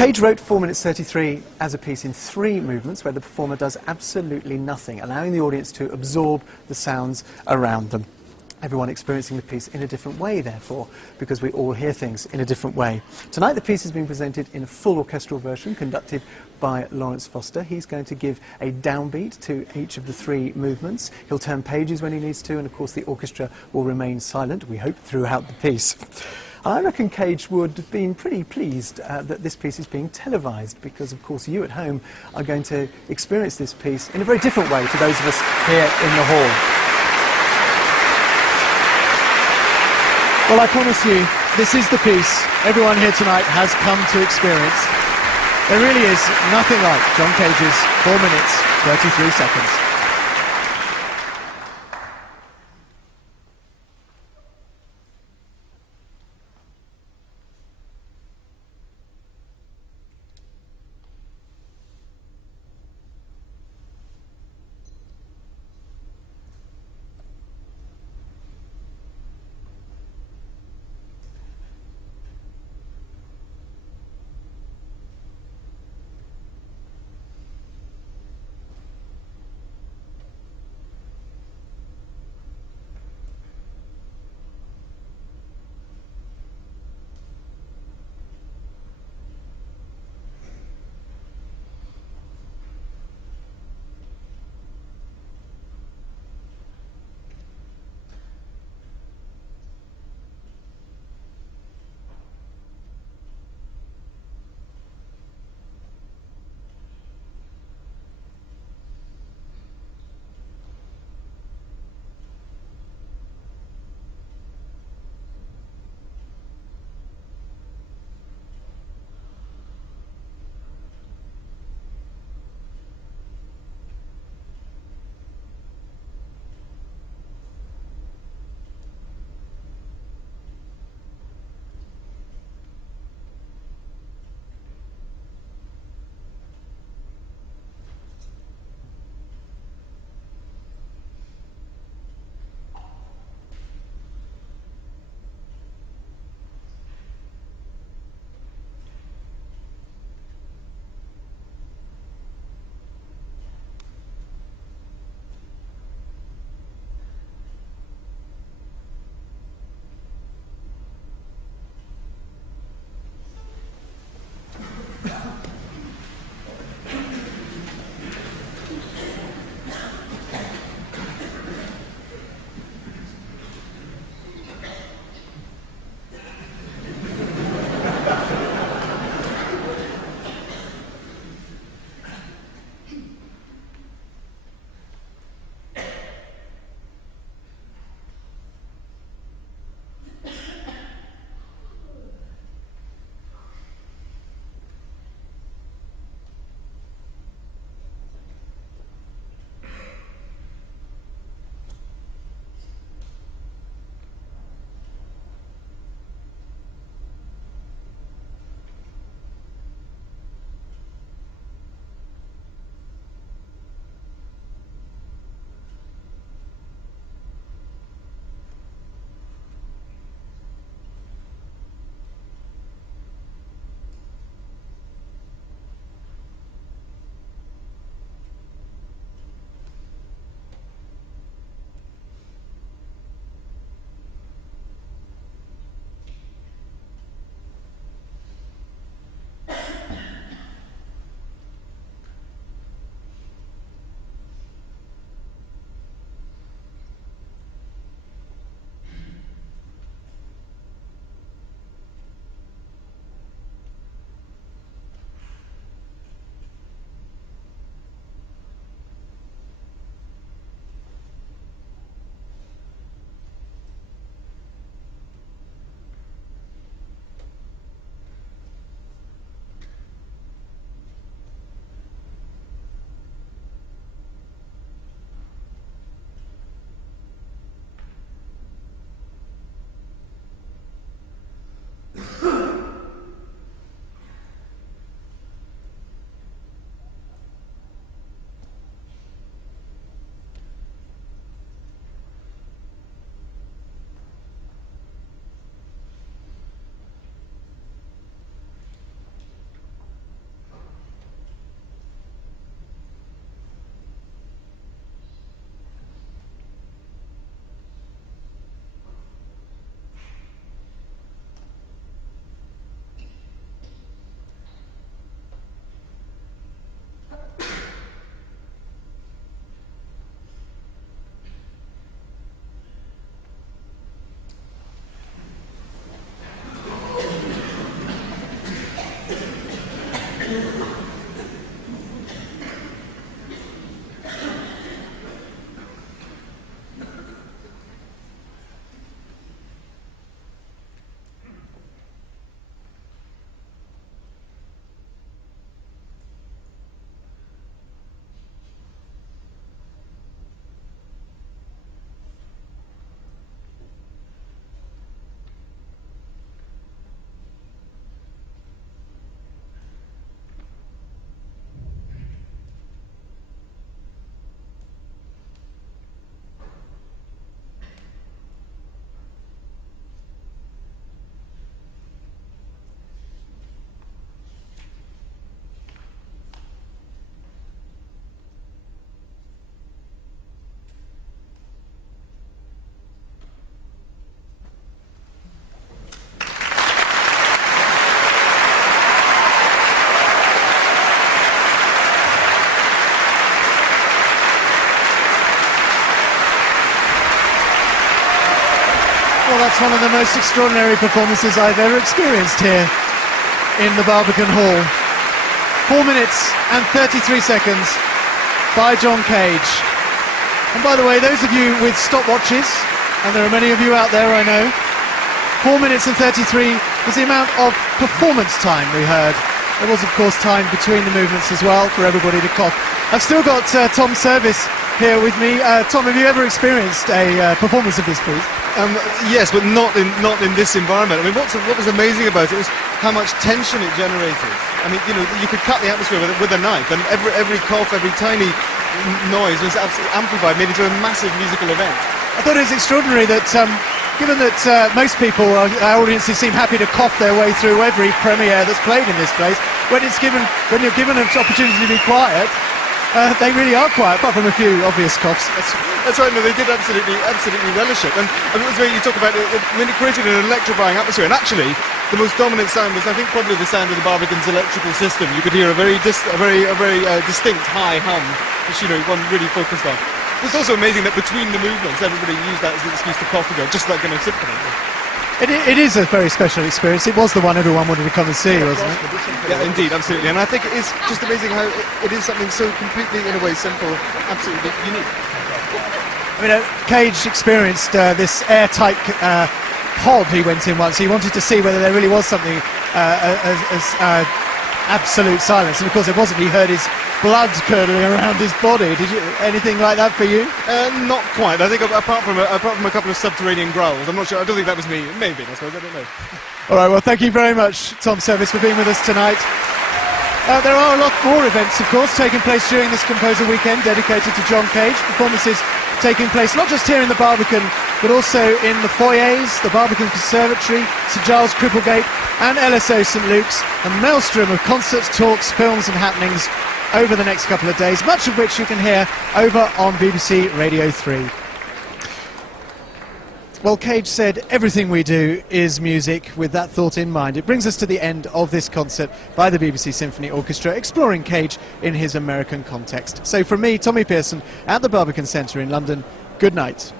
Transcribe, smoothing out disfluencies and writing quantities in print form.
Cage wrote 4 minutes 33 as a piece in 3 movements where the performer does absolutely nothing, allowing the audience to absorb the sounds around them. Everyone experiencing the piece in a different way, therefore, because we all hear things in a different way. Tonight the piece is being presented in a full orchestral version conducted by Lawrence Foster. He's going to give a downbeat to each of the 3 movements. He'll turn pages when he needs to, and of course the orchestra will remain silent, we hope, throughout the piece. I reckon Cage would have been pretty pleased that this piece is being televised, because of course you at home are going to experience this piece in a very different way to those of us here in the hall. Well, I promise you, this is the piece everyone here tonight has come to experience. There really is nothing like John Cage's 4 minutes, 33 seconds. Well, that's one of the most extraordinary performances I've ever experienced here in the Barbican Hall. 4 minutes and 33 seconds by John Cage. And by the way, those of you with stopwatches, and there are many of you out there, I know, 4 minutes and 33 was the amount of performance time we heard. There was, of course, time between the movements as well for everybody to cough. I've still got Tom Service here with me. Tom, have you ever experienced a performance of this, please? Yes, but not in this environment. I mean, what was amazing about it was how much tension it generated. I mean, you know, you could cut the atmosphere with a knife, and every cough, every tiny noise was absolutely amplified, made into a massive musical event. I thought it was extraordinary that, given that most people, our audiences seem happy to cough their way through every premiere that's played in this place, when you're given an opportunity to be quiet, they really are quiet, apart from a few obvious coughs. That's right. No, they did absolutely relish it. And I mean, it was where you talk about it. I mean, it created an electrifying atmosphere. And actually, the most dominant sound was, I think, probably the sound of the Barbican's electrical system. You could hear a very distinct high hum, which one really focused on. It's also amazing that between the movements, everybody used that as an excuse to cough again, just like in a symphony. It is a very special experience. It was the one everyone wanted to come and see, wasn't it? Yeah, indeed, absolutely. And I think it is just amazing how it is something so completely, in a way, simple, absolutely unique. I mean, Cage experienced this airtight pod he went in once. He wanted to see whether there really was something as absolute silence. And of course there wasn't. He heard his blood curdling around his body. Anything like that for you? Not quite. I think apart from a couple of subterranean growls, I'm not sure. I don't think that was me. Maybe, I suppose. I don't know. All right. Well, thank you very much, Tom Service, for being with us tonight. There are a lot more events, of course, taking place during this Composer Weekend dedicated to John Cage. Performances taking place not just here in the Barbican, but also in the foyers, the Barbican Conservatory, St Giles Cripplegate and LSO St Luke's. A maelstrom of concerts, talks, films and happenings over the next couple of days, much of which you can hear over on BBC Radio 3. Well, Cage said everything we do is music, with that thought in mind. It brings us to the end of this concert by the BBC Symphony Orchestra, exploring Cage in his American context. So from me, Tommy Pearson, at the Barbican Centre in London, good night.